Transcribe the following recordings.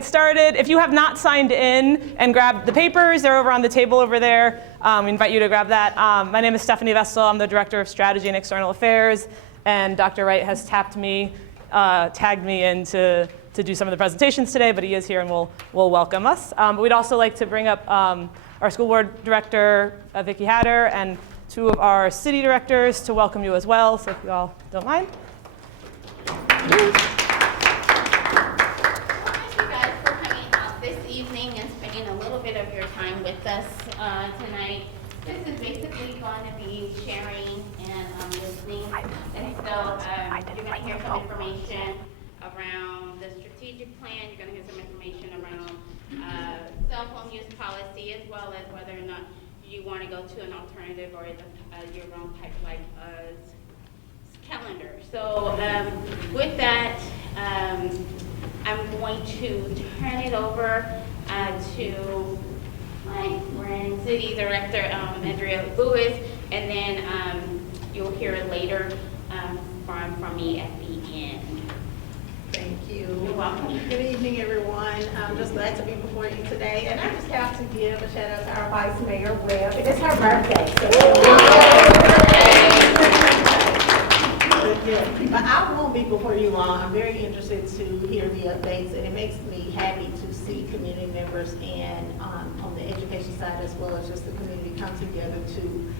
get started. If you have not signed in and grabbed the papers, they're over on the table over there. We invite you to grab that. My name is Stephanie Vestal. I'm the Director of Strategy and External Affairs, and Dr. Wright has tagged me in to do some of the presentations today, but he is here and will welcome us. But we'd also like to bring up our school board director, Vicki Hatter, and two of our city directors to welcome you as well, so if you all don't mind. Thank you guys for coming out this evening and spending a little bit of your time with us tonight. This is basically going to be sharing and listening. And so you're going to hear some information around the strategic plan. You're going to hear some information around cell phone use policy, as well as whether or not you want to go to an alternative or your own type like calendar. So with that, I'm going to turn it over to my brand city director, Andrea Lewis, and then you'll hear it later from me at the end. Thank you. You're welcome. Good evening, everyone. I'm just glad to be before you today. And I just have to give a shout out to our Vice Mayor, Webb. It's her birthday. But I won't be before you long. I'm very interested to hear the updates, and it makes me happy to see community members and on the education side as well as just the community come together to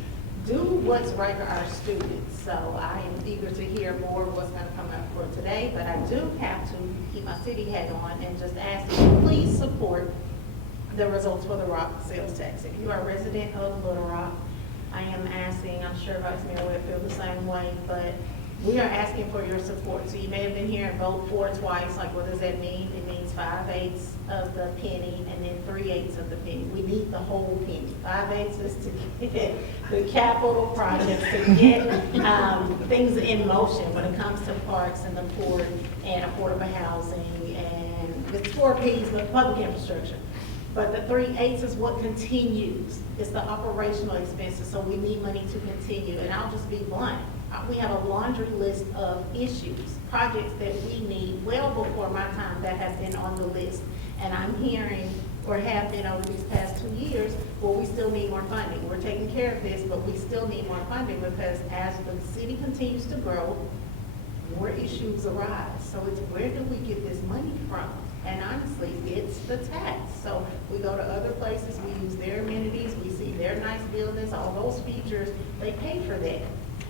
do what's right for our students. So I am eager to hear more of what's going to come up for today, but I do have to keep my city hat on and just ask that you please support the results for the Rock sales tax. If you are a resident of Little Rock, I am asking, I'm sure Vice Mayor would feel the same way, but we are asking for your support. So you may have been here and vote for it twice. Like, what does that mean? It means 5/8 of the penny and then 3/8 of the penny. We need the whole penny. 5/8 is to get the capital projects, to get things in motion when it comes to parks and the port and affordable housing and it's 4 Ps, but public infrastructure. But the 3/8 is what continues. It's the operational expenses, so we need money to continue. And I'll just be blunt. We have a laundry list of issues, projects that we need well before my time that have been on the list. And I'm hearing, or have been over these past 2 years, well, we still need more funding. We're taking care of this, but we still need more funding because as the city continues to grow, more issues arise. So it's where do we get this money from? And honestly, it's the tax. So we go to other places, we use their amenities, we see their nice buildings, all those features, they pay for that.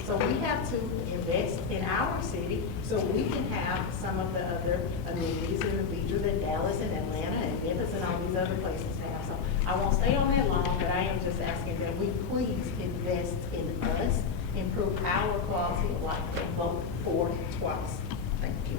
So we have to invest in our city so we can have some of the other amenities and the features that Dallas and Atlanta and Memphis and all these other places have. So I won't stay on that long, but I am just asking that we please invest in us, improve our quality of life, and vote for twice. Thank you.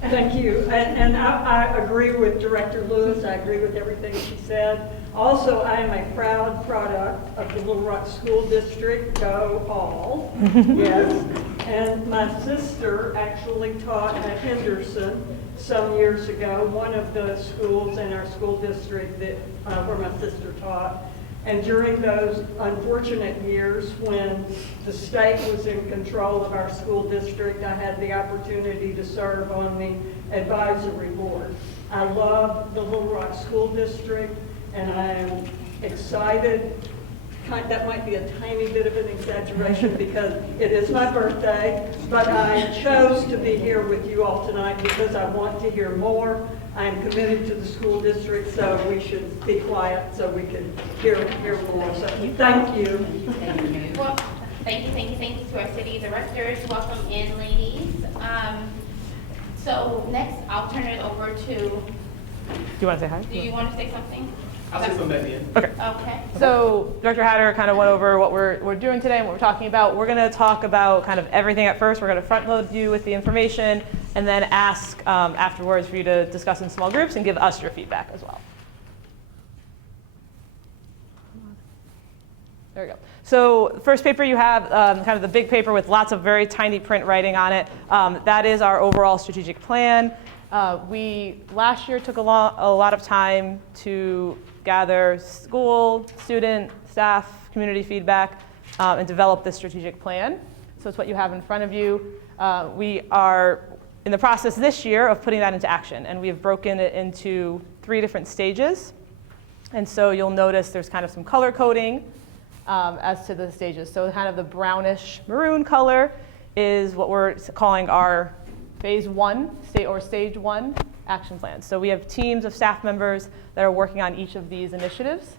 Thank you. And I agree with Director Lewis. I agree with everything she said. Also, I am a proud product of the Little Rock School District. Go all. Yes. And my sister actually taught at Henderson some years ago, one of the schools in our school district that where my sister taught. And during those unfortunate years when the state was in control of our school district, I had the opportunity to serve on the advisory board. I love the Little Rock School District, and I am excited. That might be a tiny bit of an exaggeration because it is my birthday, but I chose to be here with you all tonight because I want to hear more. I am committed to the school district, so we should be quiet so we can hear more. So thank you. Well, thank you to our city directors. Welcome in, ladies. So next, I'll turn it over to. Do you want to say hi? Do you want to say something? I'll say something at the end. Okay. Okay. So Director Hatter kind of went over what we're doing today and what we're talking about. We're going to talk about kind of everything at first. We're going to front load you with the information and then ask afterwards for you to discuss in small groups and give us your feedback as well. There we go. So the first paper you have, kind of the big paper with lots of very tiny print writing on it. That is our overall strategic plan. We last year took a lot of time to gather school, student, staff, community feedback, and develop this strategic plan. So it's what you have in front of you. We are in the process this year of putting that into action. And we've broken it into 3 different stages. And so you'll notice there's kind of some color coding as to the stages. So kind of the brownish maroon color is what we're calling our phase 1, stage 1 action plan. So we have teams of staff members that are working on each of these initiatives.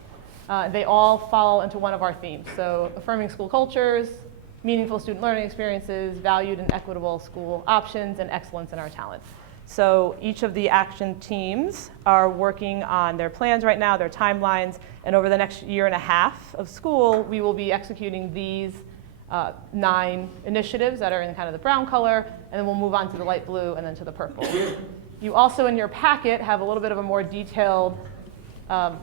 They all fall into one of our themes. So affirming school cultures, meaningful student learning experiences, valued and equitable school options, and excellence in our talent. So each of the action teams are working on their plans right now, their timelines, and over the next year and a half of school, we will be executing these 9 initiatives that are in kind of the brown color, and then we'll move on to the light blue and then to the purple. You also in your packet have a little bit of a more detailed, there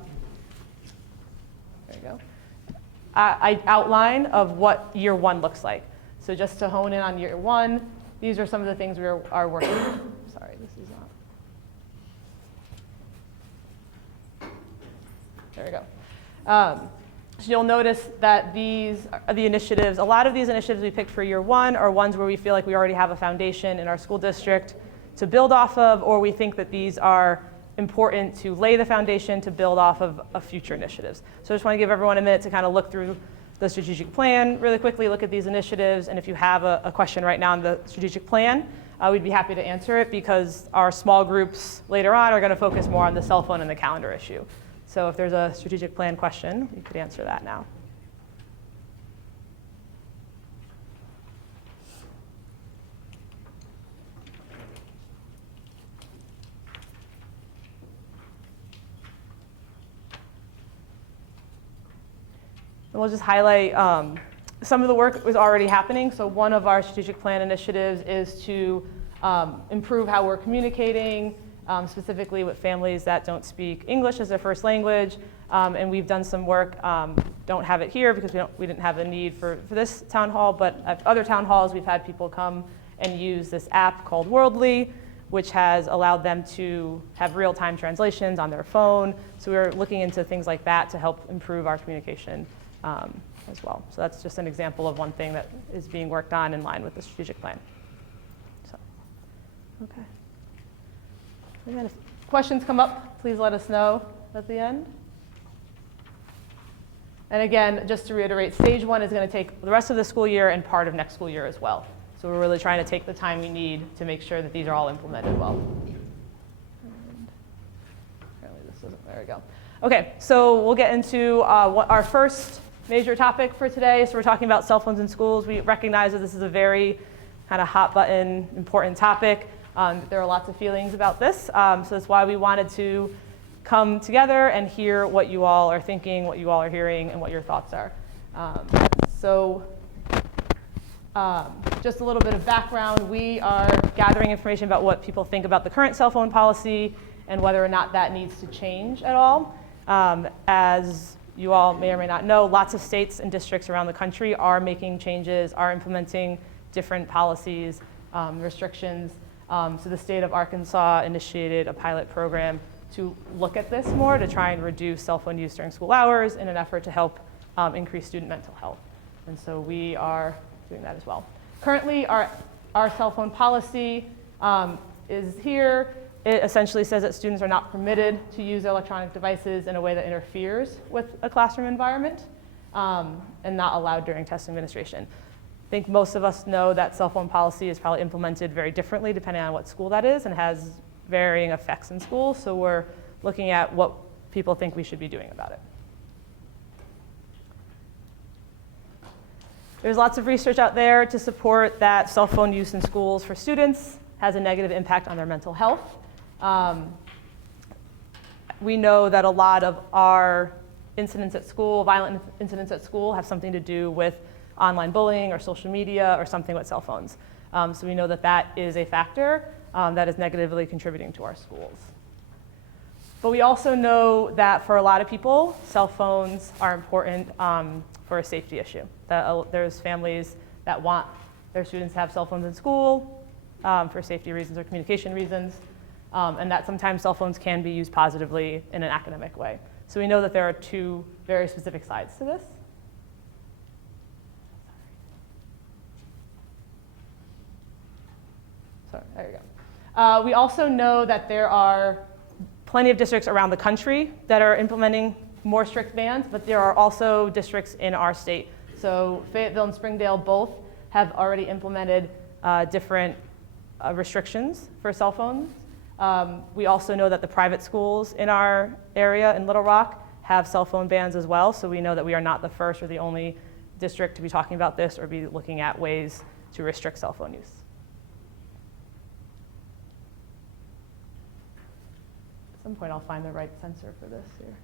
you go, outline of what year 1 looks like. So just to hone in on year 1, these are some of the things we are working on. Sorry, this is not. There we go. So you'll notice that these are the initiatives. A lot of these initiatives we picked for year 1 are ones where we feel like we already have a foundation in our school district to build off of, or we think that these are important to lay the foundation to build off of future initiatives. So I just want to give everyone a minute to kind of look through the strategic plan really quickly, look at these initiatives, and if you have a question right now on the strategic plan, we'd be happy to answer it because our small groups later on are going to focus more on the cell phone and the calendar issue. So if there's a strategic plan question, you could answer that now. And we'll just highlight some of the work was already happening. So one of our strategic plan initiatives is to improve how we're communicating, specifically with families that don't speak English as their first language. And we've done some work, don't have it here because we didn't have a need for this town hall, but at other town halls we've had people come and use this app called Worldly, which has allowed them to have real-time translations on their phone. So we're looking into things like that to help improve our communication as well. So that's just an example of one thing that is being worked on in line with the strategic plan. So, okay. Again, if questions come up, please let us know at the end. And again, just to reiterate, stage 1 is going to take the rest of the school year and part of next school year as well. So we're really trying to take the time we need to make sure that these are all implemented well. And apparently this isn't, there we go. Okay, so we'll get into our first major topic for today. So we're talking about cell phones in schools. We recognize that this is a very kind of hot button, important topic. There are lots of feelings about this. So that's why we wanted to come together and hear what you all are thinking, what you all are hearing, and what your thoughts are. Just a little bit of background. We are gathering information about what people think about the current cell phone policy and whether or not that needs to change at all. As you all may or may not know, lots of states and districts around the country are making changes, are implementing different policies, restrictions. So the state of Arkansas initiated a pilot program to look at this more, to try and reduce cell phone use during school hours in an effort to help increase student mental health. And so we are doing that as well. Currently, our cell phone policy is here. It essentially says that students are not permitted to use electronic devices in a way that interferes with a classroom environment and not allowed during test administration. I think most of us know that cell phone policy is probably implemented very differently depending on what school that is and has varying effects in schools. So we're looking at what people think we should be doing about it. There's lots of research out there to support that cell phone use in schools for students has a negative impact on their mental health. We know that a lot of our incidents at school, violent incidents at school, have something to do with online bullying or social media or something with cell phones. So we know that that is a factor that is negatively contributing to our schools. But we also know that for a lot of people, cell phones are important for a safety issue. That there's families that want their students to have cell phones in school for safety reasons or communication reasons, and that sometimes cell phones can be used positively in an academic way. So we know that there are 2 very specific sides to this. Sorry, there you go. We also know that there are plenty of districts around the country that are implementing more strict bans, but there are also districts in our state. So Fayetteville and Springdale both have already implemented different restrictions for cell phones. We also know that the private schools in our area in Little Rock have cell phone bans as well, so we know that we are not the first or the only district to be talking about this or be looking at ways to restrict cell phone use. At some point I'll find the right sensor for this here,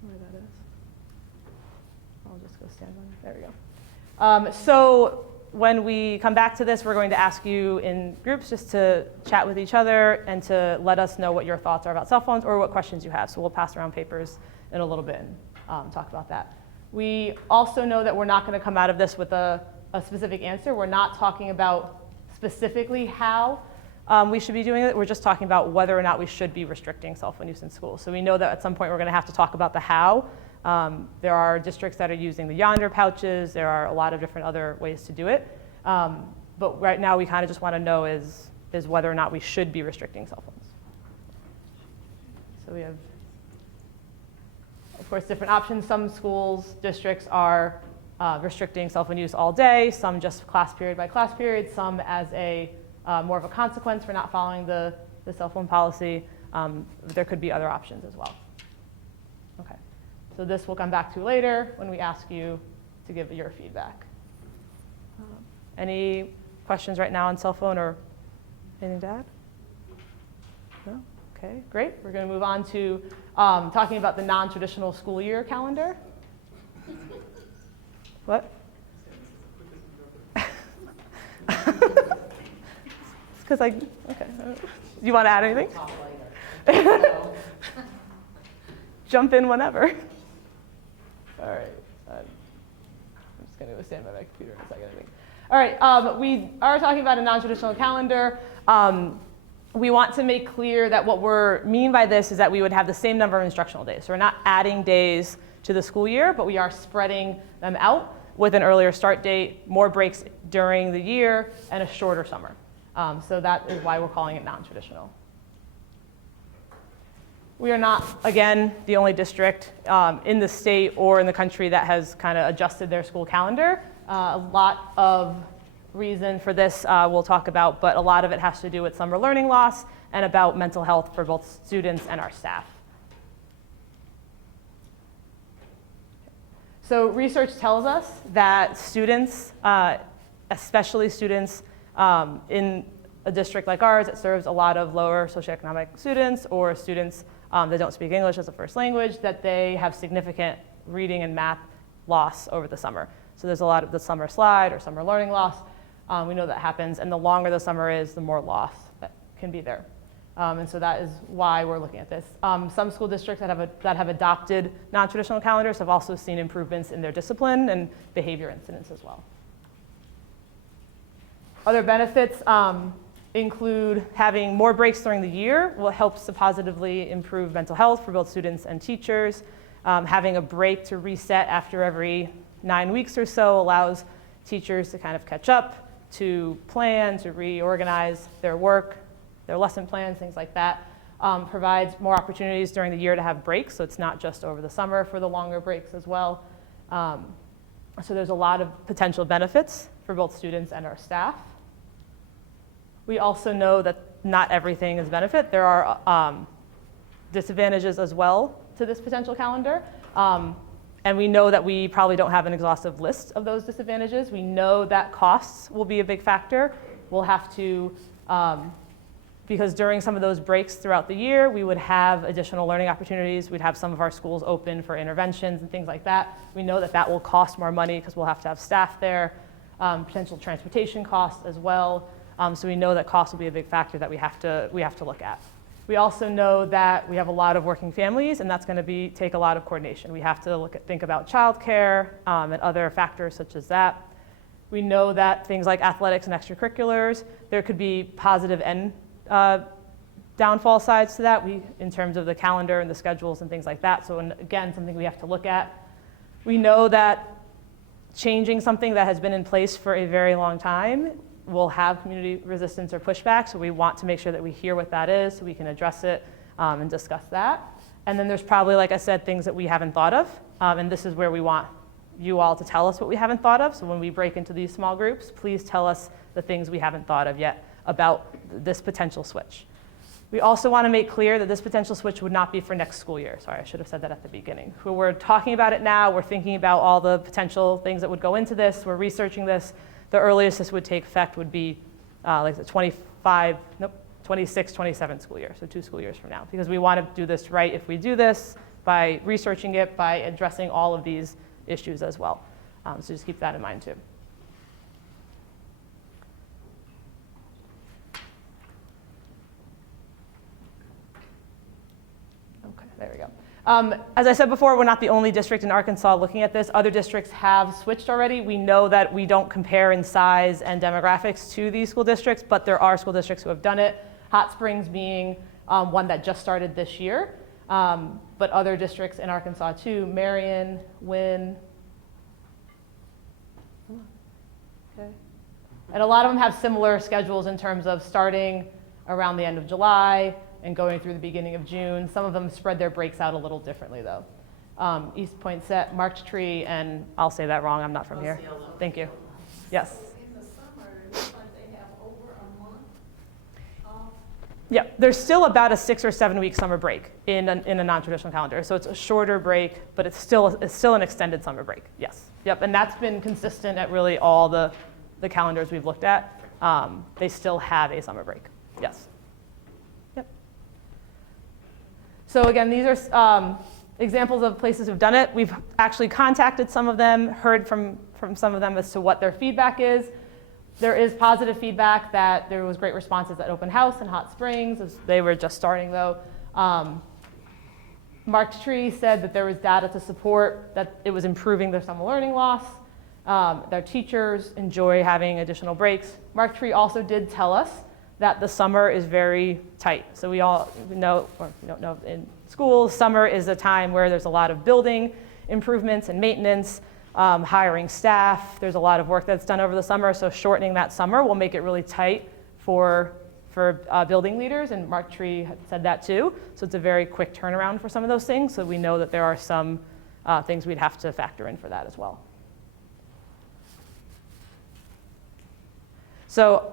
where that is. I'll just go stand on it. There we go. So when we come back to this, we're going to ask you in groups just to chat with each other and to let us know what your thoughts are about cell phones or what questions you have. So we'll pass around papers in a little bit and talk about that. We also know that we're not going to come out of this with a specific answer. We're not talking about specifically how we should be doing it. We're just talking about whether or not we should be restricting cell phone use in schools. So we know that at some point we're going to have to talk about the how. There are districts that are using the Yonder pouches. There are a lot of different other ways to do it. But right now we kind of just want to know is whether or not we should be restricting cell phones. So we have, of course, different options. Some schools, districts are restricting cell phone use all day, some just class period by class period, some as a more of a consequence for not following the cell phone policy. There could be other options as well. Okay. So this we'll come back to later when we ask you to give your feedback. Any questions right now on cell phone or anything to add? No? Okay, great. We're going to move on to talking about the non-traditional school year calendar. What? Because okay. You want to add anything? Jump in whenever. All right. I'm just going to go stand by my computer in a second, I think. All right. We are talking about a non-traditional calendar. We want to make clear that what we mean by this is that we would have the same number of instructional days. So we're not adding days to the school year, but we are spreading them out with an earlier start date, more breaks during the year, and a shorter summer. So that is why we're calling it non-traditional. We are not, again, the only district in the state or in the country that has kind of adjusted their school calendar. A lot of reason for this we'll talk about, but a lot of it has to do with summer learning loss and about mental health for both students and our staff. So research tells us that students, especially students in a district like ours that serves a lot of lower socioeconomic students or students that don't speak English as a first language, that they have significant reading and math loss over the summer. So there's a lot of the summer slide or summer learning loss. We know that happens, and the longer the summer is, the more loss that can be there. And so that is why we're looking at this. Some school districts that have adopted non-traditional calendars have also seen improvements in their discipline and behavior incidents as well. Other benefits include having more breaks during the year, what helps to positively improve mental health for both students and teachers. Having a break to reset after every 9 weeks or so allows teachers to kind of catch up, to plan, to reorganize their work, their lesson plans, things like that. Provides more opportunities during the year to have breaks, so it's not just over the summer for the longer breaks as well. So there's a lot of potential benefits for both students and our staff. We also know that not everything is benefit. There are disadvantages as well to this potential calendar. And we know that we probably don't have an exhaustive list of those disadvantages. We know that costs will be a big factor. We'll have to, because during some of those breaks throughout the year, we would have additional learning opportunities. We'd have some of our schools open for interventions and things like that. We know that that will cost more money because we'll have to have staff there, potential transportation costs as well. So we know that cost will be a big factor that we have to look at. We also know that we have a lot of working families, and that's going to take a lot of coordination. We have to think about childcare and other factors such as that. We know that things like athletics and extracurriculars, there could be positive and downfall sides to that in terms of the calendar and the schedules and things like that. So again, something we have to look at. We know that changing something that has been in place for a very long time will have community resistance or pushback, so we want to make sure that we hear what that is so we can address it and discuss that. And then there's probably, like I said, things that we haven't thought of, and this is where we want you all to tell us what we haven't thought of. So when we break into these small groups, please tell us the things we haven't thought of yet about this potential switch. We also want to make clear that this potential switch would not be for next school year. Sorry, I should have said that at the beginning. We're talking about it now. We're thinking about all the potential things that would go into this. We're researching this. The earliest this would take effect would be like the 26, 27 school year, so 2 school years from now. Because we want to do this right if we do this by researching it, by addressing all of these issues as well. So just keep that in mind too. Okay, there we go. As I said before, we're not the only district in Arkansas looking at this. Other districts have switched already. We know that we don't compare in size and demographics to these school districts, but there are school districts who have done it. Hot Springs being one that just started this year, but other districts in Arkansas too, Marion, Wynne. Okay. And a lot of them have similar schedules in terms of starting around the end of July and going through the beginning of June. Some of them spread their breaks out a little differently though. East Poinsett, Marked Tree, and I'll say that wrong, I'm not from here. Thank you. Yes. In the summer, it looks like they have over a month off. Yeah, there's still about a 6 or 7 week summer break in a non-traditional calendar. So it's a shorter break, but it's still an extended summer break. Yes. Yep. And that's been consistent at really all the calendars we've looked at. They still have a summer break. Yes. Yep. So again, these are examples of places who've done it. We've actually contacted some of them, heard from some of them as to what their feedback is. There is positive feedback that there was great responses at Open House in Hot Springs. They were just starting though. Marked Tree said that there was data to support that it was improving their summer learning loss. Their teachers enjoy having additional breaks. Marked Tree also did tell us that the summer is very tight. So we all know, or we don't know, in schools, summer is a time where there's a lot of building improvements and maintenance. Hiring staff. There's a lot of work that's done over the summer, so shortening that summer will make it really tight for building leaders, and Marked Tree had said that too. So it's a very quick turnaround for some of those things, so we know that there are some things we'd have to factor in for that as well. So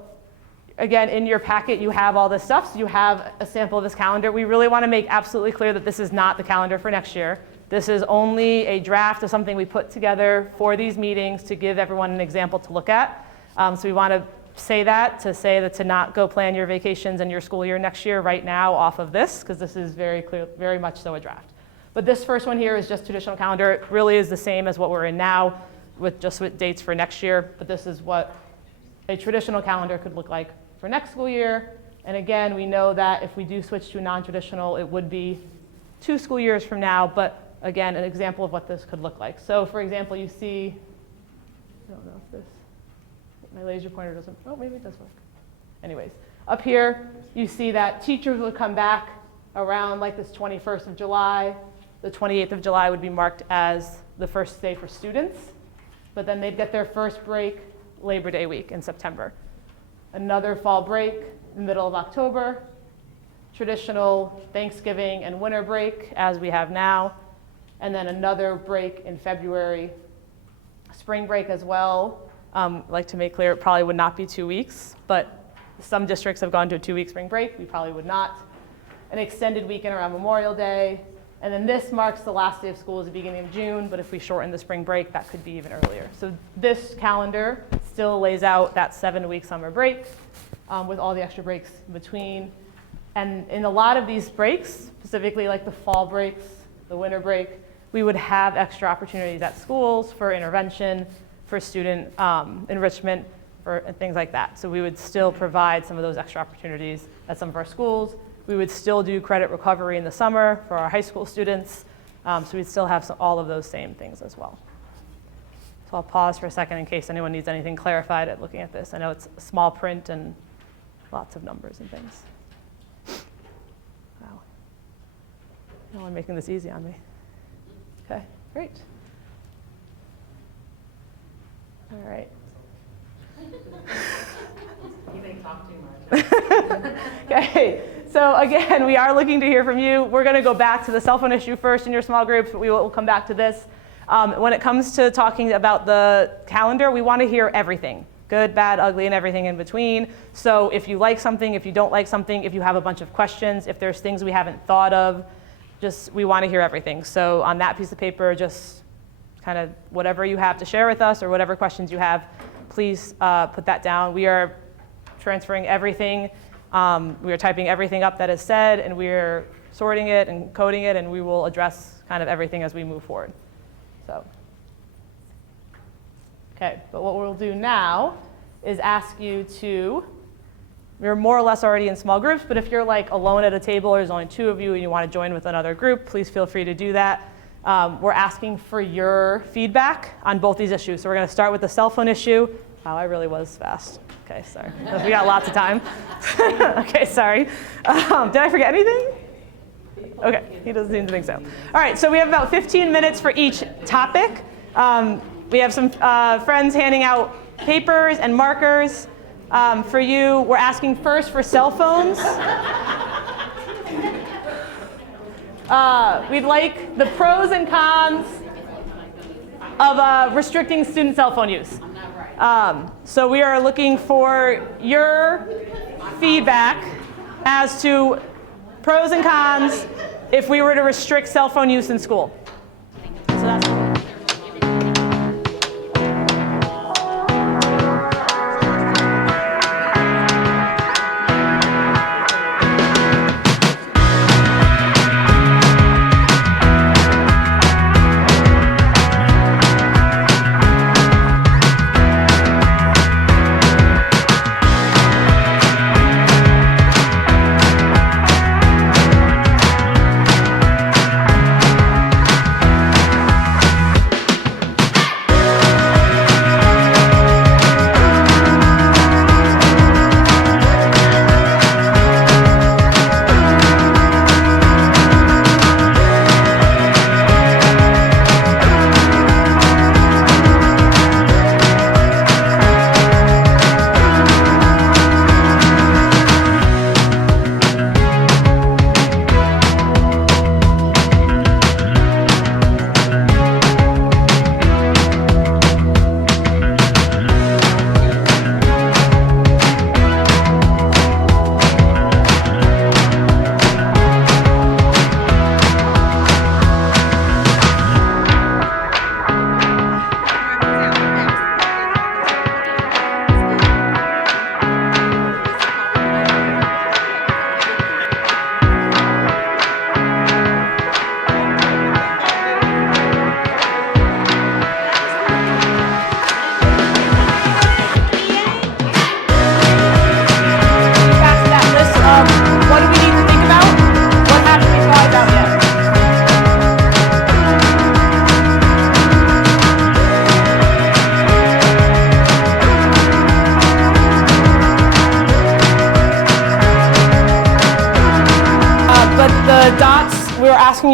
again, in your packet, you have all this stuff, so you have a sample of this calendar. We really want to make absolutely clear that this is not the calendar for next year. This is only a draft of something we put together for these meetings to give everyone an example to look at. So we want to say that to not go plan your vacations and your school year next year right now off of this, because this is very clear, very much so a draft. But this first one here is just traditional calendar. It really is the same as what we're in now, with dates for next year. But this is what a traditional calendar could look like for next school year. And again, we know that if we do switch to a non-traditional, it would be 2 school years from now, but again, an example of what this could look like. So for example, you see, I don't know if this, my laser pointer doesn't, oh, maybe it does work. Anyways, up here, you see that teachers would come back around like this 21st of July. The 28th of July would be marked as the first day for students, but then they'd get their first break Labor Day week in September. Another fall break in the middle of October, traditional Thanksgiving and winter break as we have now, and then another break in February, spring break as well. I'd like to make clear it probably would not be 2 weeks, but some districts have gone to a 2-week spring break. We probably would not. An extended weekend around Memorial Day. And then this marks the last day of school at the beginning of June, but if we shorten the spring break, that could be even earlier. So this calendar still lays out that 7-week summer break with all the extra breaks in between. And in a lot of these breaks, specifically like the fall breaks, the winter break, we would have extra opportunities at schools for intervention, for student enrichment, and things like that. So we would still provide some of those extra opportunities at some of our schools. We would still do credit recovery in the summer for our high school students. So we'd still have all of those same things as well. So I'll pause for a second in case anyone needs anything clarified at looking at this. I know it's small print and lots of numbers and things. Wow. No one making this easy on me. Okay, great. All right. Okay, so again, we are looking to hear from you. We're going to go back to the cell phone issue first in your small groups, but we will come back to this. When it comes to talking about the calendar, we want to hear everything. Good, bad, ugly, and everything in between. So if you like something, if you don't like something, if you have a bunch of questions, if there's things we haven't thought of, we want to hear everything. So on that piece of paper, just kind of whatever you have to share with us or whatever questions you have, please put that down. We are transferring everything. We are typing everything up that is said, and we are sorting it and coding it, and we will address kind of everything as we move forward. So, okay, but what we'll do now is ask you to, you're more or less already in small groups, but if you're like alone at a table or there's only 2 of you and you want to join with another group, please feel free to do that. We're asking for your feedback on both these issues. So we're going to start with the cell phone issue. Wow, I really was fast. Okay, sorry. We got lots of time. Okay, sorry. Did I forget anything? Okay, he doesn't seem to think so. All right, so we have about 15 minutes for each topic. We have some friends handing out papers and markers. For you, we're asking first for cell phones. We'd like the pros and cons of restricting student cell phone use. So we are looking for your feedback as to pros and cons if we were to restrict cell phone use in school. So that's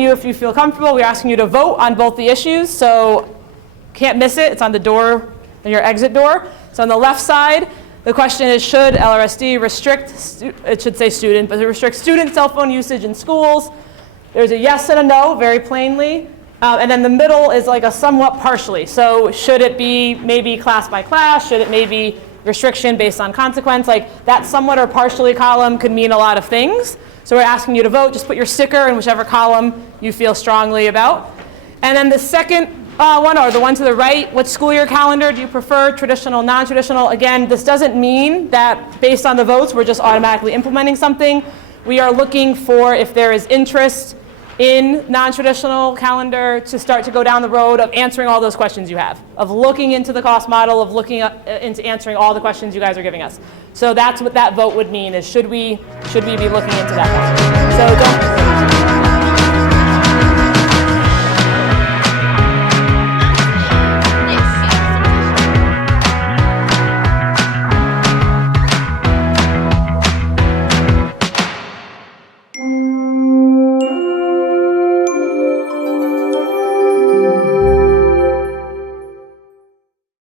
you if you feel comfortable. We're asking you to vote on both the issues, so can't miss it. It's on the door, on your exit door. So on the left side, the question is, should LRSD restrict, it should say student, but restrict student cell phone usage in schools? There's a yes and a no, very plainly. And then the middle is like a somewhat partially. So should it be maybe class by class? Should it maybe restriction based on consequence? Like that somewhat or partially column could mean a lot of things. So we're asking you to vote. Just put your sticker in whichever column you feel strongly about. And then the second one, or the one to the right, what school year calendar do you prefer, traditional, non-traditional? Again, this doesn't mean that based on the votes, we're just automatically implementing something. We are looking for, if there is interest in non-traditional calendar, to start to go down the road of answering all those questions you have, of looking into the cost model, of looking into answering all the questions you guys are giving us. So that's what that vote would mean, is should we be looking into that? So don't.